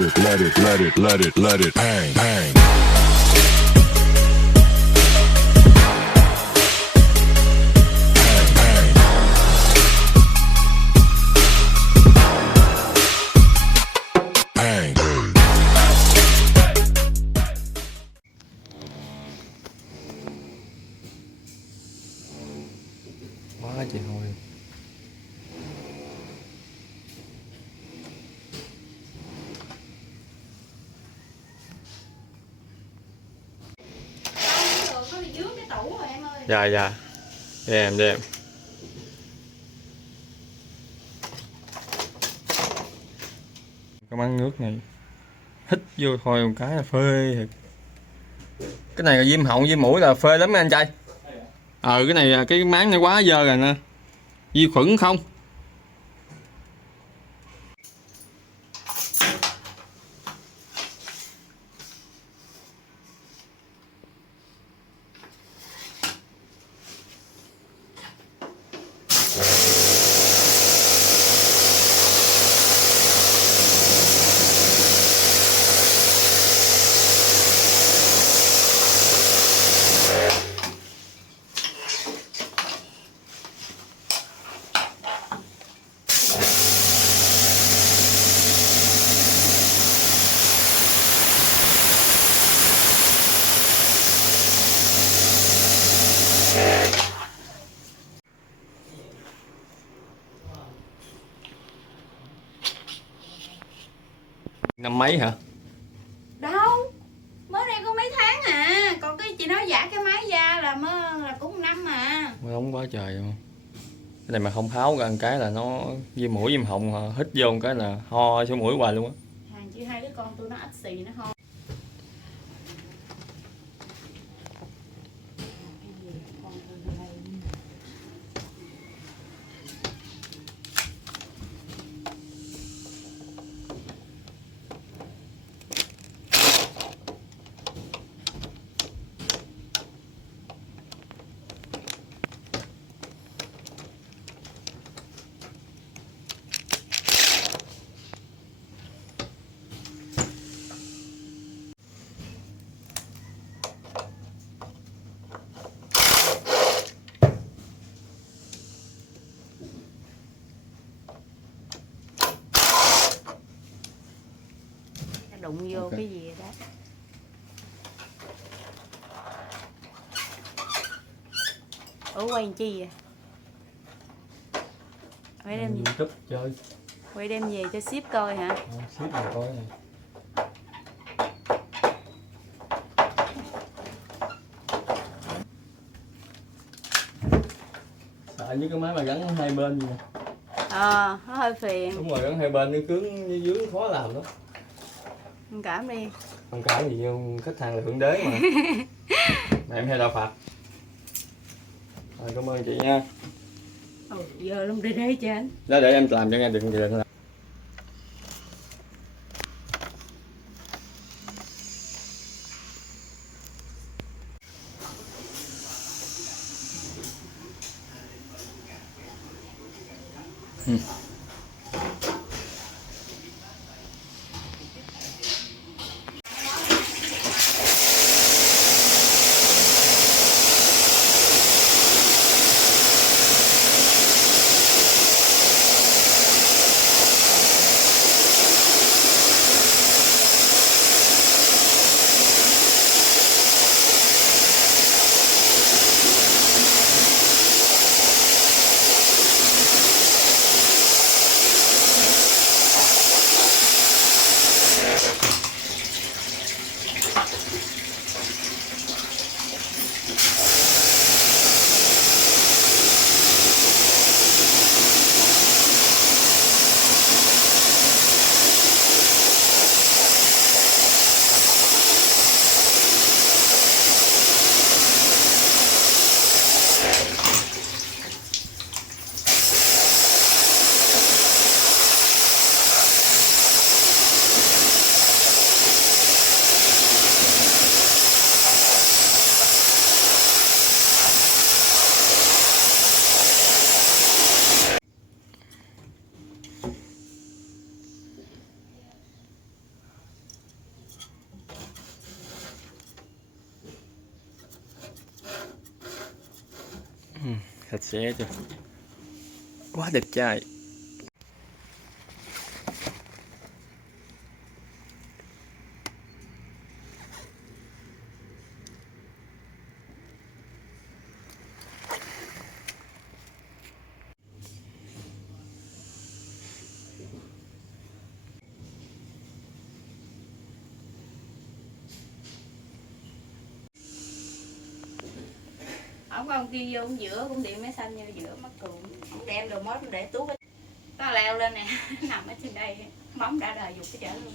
let it bang, bang. Quá chị thôi. Có đi dưới cái tủ rồi em ơi. Dạ dạ. Để em. Cái máng nước này hít vô thôi một cái là phê thiệt. Cái này là viêm họng viêm mũi là phê lắm anh trai. Cái này là cái máng này quá dơ rồi nè. Vi khuẩn không. Năm mấy hả? Đâu, mới đây có mấy tháng à. Còn cái chị nói giả cái máy ra là là cũng năm mà. Mới đóng quá trời luôn. Cái này mà không tháo ra một cái là nó viêm mũi viêm họng, hít vô một cái là ho số mũi hoài luôn á. Hàng chị hai đứa con tôi nó ách xì nó ho. Đụng vô Okay. cái gì đó. Ủa quay làm chi vậy? Quay đem YouTube chơi. quay đem về cho ship coi hả? Ship rồi coi này. Sợ với cái máy mà gắn hai bên gì nè. Nó hơi phiền. Đúng rồi, gắn hai bên nó cứng với dướng khó làm đó. Thông cảm đi. Không cãi gì nhưng khách hàng là thượng đế mà. Này em hay đạo Phật. Rồi cảm ơn chị nha. Giờ luôn đây cho anh. Đó để em làm cho nghe đừng làm. sạch sẽ chưa, quá đẹp trai. Ông có ông kia vô ông giữa cũng điện máy xanh vô giữa mất cường, ông đem đồ mốt để túi, ta leo lên nè nằm ở trên đây, móng đã đời dục cái chở luôn.